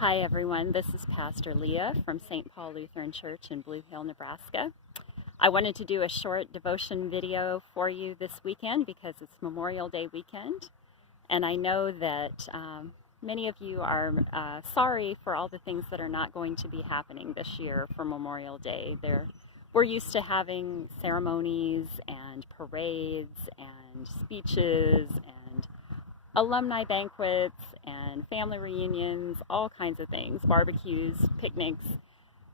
Hi everyone, this is Pastor Leah from St. Paul Lutheran Church in Blue Hill, Nebraska. I wanted to do a short devotion video for you this weekend because it's Memorial Day weekend, and I know that many of you are sorry for all the things that are not going to be happening this year for Memorial Day. We're used to having ceremonies and parades and speeches and alumni banquets and family reunions, all kinds of things, barbecues, picnics,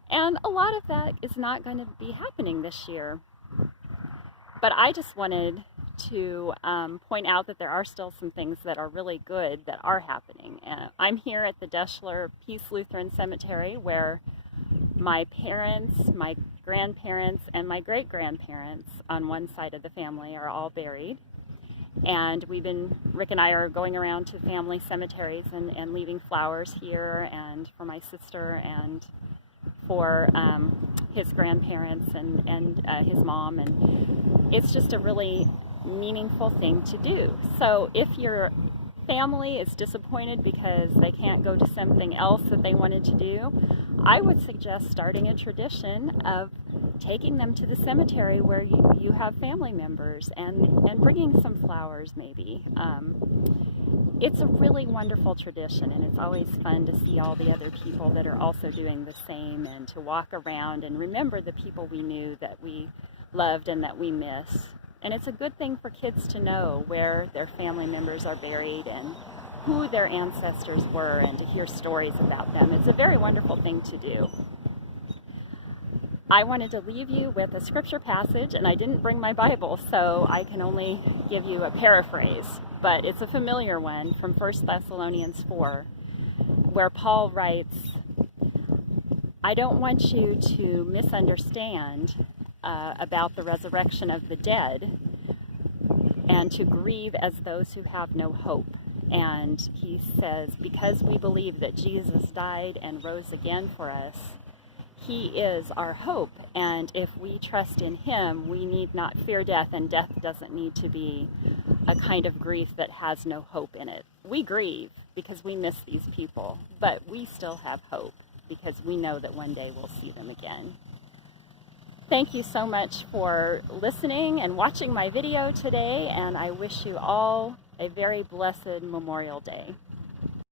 and a lot of that is not going to be happening this year. But I just wanted to point out that there are still some things that are really good that are happening. I'm here at the Deschler Peace Lutheran Cemetery where my parents, my grandparents, and my great-grandparents on one side of the family are all buried. And Rick and I are going around to family cemeteries and leaving flowers here, and for my sister and for his grandparents and his mom, and it's just a really meaningful thing to do. So if your family is disappointed because they can't go to something else that they wanted to do, I would suggest starting a tradition of taking them to the cemetery where you have family members and bringing some flowers maybe. It's a really wonderful tradition, and it's always fun to see all the other people that are also doing the same, and to walk around and remember the people we knew that we loved and that we miss. And it's a good thing for kids to know where their family members are buried and who their ancestors were, and to hear stories about them. It's a very wonderful thing to do. I wanted to leave you with a scripture passage, and I didn't bring my Bible, so I can only give you a paraphrase, but it's a familiar one from 1 Thessalonians 4, where Paul writes, "I don't want you to misunderstand about the resurrection of the dead and to grieve as those who have no hope." And he says, because we believe that Jesus died and rose again for us, he is our hope, and if we trust in him, we need not fear death, and death doesn't need to be a kind of grief that has no hope in it. We grieve because we miss these people, but we still have hope because we know that one day we'll see them again. Thank you so much for listening and watching my video today, and I wish you all a very blessed Memorial Day.